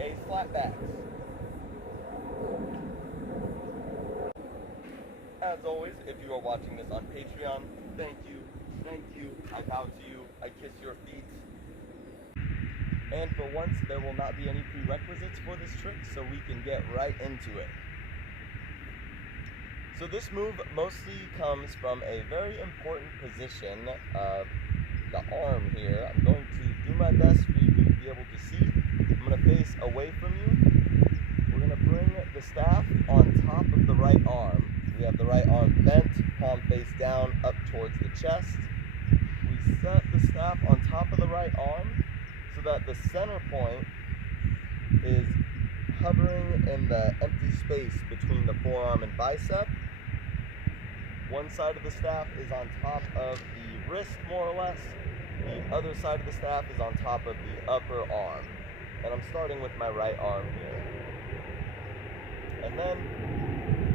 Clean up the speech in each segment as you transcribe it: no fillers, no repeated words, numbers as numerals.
aka Snapbacks. As always, if you are watching this on Patreon, thank you, I bow to you, I kiss your feet. And for once, there will not be any prerequisites for this trick, so we can get right into it. So this move mostly comes from a very important position of the arm here. I'm going to do my best for you to be able to see. I'm going to face away from you. We're going to bring the staff on top of the right arm. We have the right arm bent, palm face down, up towards the chest. We set the staff on top of the right arm so that the center point is hovering in the empty space between the forearm and bicep. One side of the staff is on top of the wrist, more or less. The other side of the staff is on top of the upper arm. And I'm starting with my right arm here. And then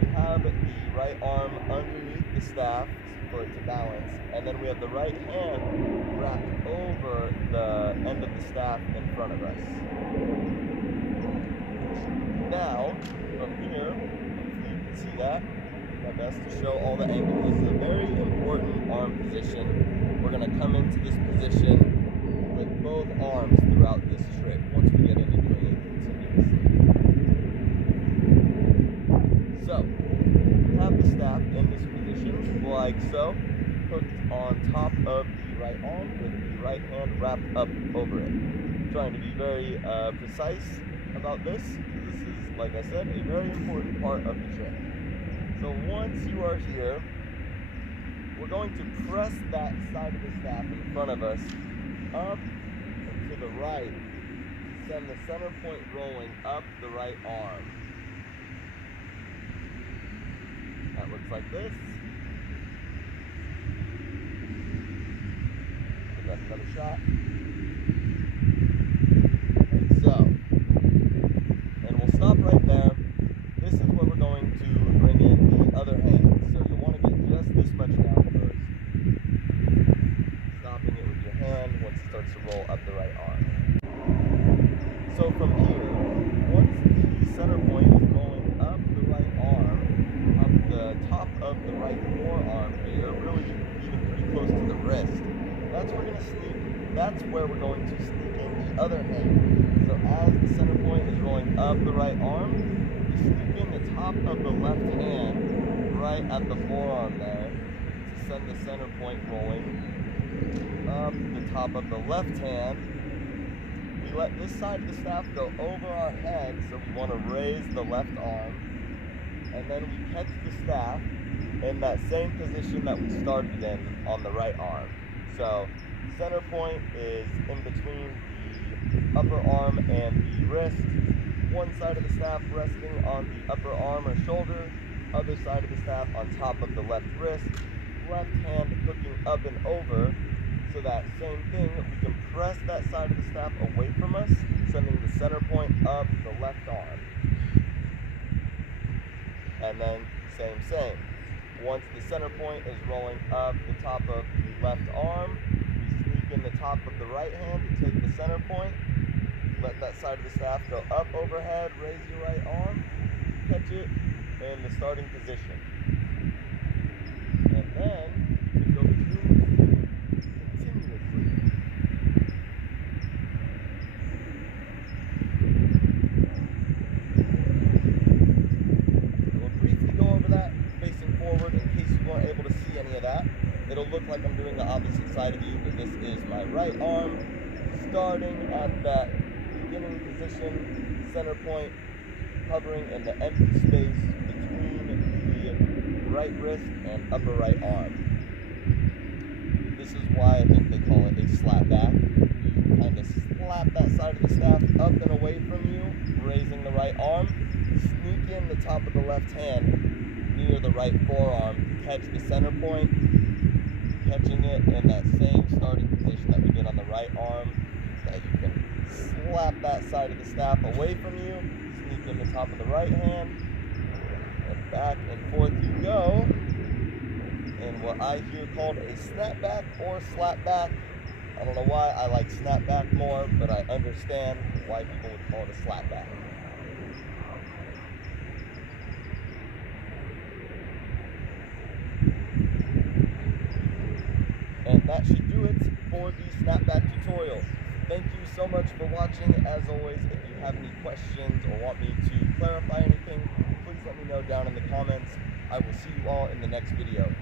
we have the right arm underneath the staff for it to balance. And then we have the right hand wrapped over the end of the staff in front of us. Now, from here, hopefully you can see that. My best to show all the angles. This is a very important arm position. We're going to come into this position with both arms throughout this trick once we get into doing it continuously. So, we have the staff in this position like so, hooked on top of the right arm with the right hand wrapped up over it. I'm trying to be very precise about this. This is, like I said, a very important part of the trick. So once you are here, we're going to press that side of the staff in front of us up and to the right. Send the center point rolling up the right arm. That looks like this. Give that another shot. Like so. And we'll stop right there. This is where we're going to bring in the other hand. So you'll want to get just this much down first. Stopping it with your hand once it starts to roll up the right arm. So from here, once the center point is rolling up the right arm, up the top of the right forearm here, really even pretty close to the wrist, that's where we're going to sneak in the other hand. So as the center point is rolling up the right arm, sneak in the top of the left hand right at the forearm there to send the center point rolling up the top of the left hand. We let this side of the staff go over our head, so we want to raise the left arm, and then we catch the staff in that same position that we started in on the right arm. So center point is in between the upper arm and the wrist. One side of the staff resting on the upper arm or shoulder, other side of the staff on top of the left wrist, left hand hooking up and over, so that same thing, we can press that side of the staff away from us, sending the center point up the left arm. And then same. Once the center point is rolling up the top of the left arm, we sneak in the top of the right hand to take the center point. Let that side of the staff go up overhead, raise your right arm, catch it in the starting position. And then you can go between continuously. We'll briefly go over that facing forward in case you weren't able to see any of that. It'll look like I'm doing the opposite side of you, but this is my right arm, starting at that beginning position, center point hovering in the empty space between the right wrist and upper right arm. This is why I think they call it a slapback. You kind of slap that side of the staff up and away from you, raising the right arm, sneak in the top of the left hand near the right forearm, catch the center point, catching it in that same starting position that we did on the right arm, so that you can slap that side of the staff away from you, sneak in the top of the right hand, and back and forth you go in what I hear called a snapback or slapback. I don't know why I like snapback more, but I understand why people would call it a slapback. And that should do it for the snapback tutorial. Thank you so much for watching. As always, if you have any questions or want me to clarify anything, please let me know down in the comments. I will see you all in the next video.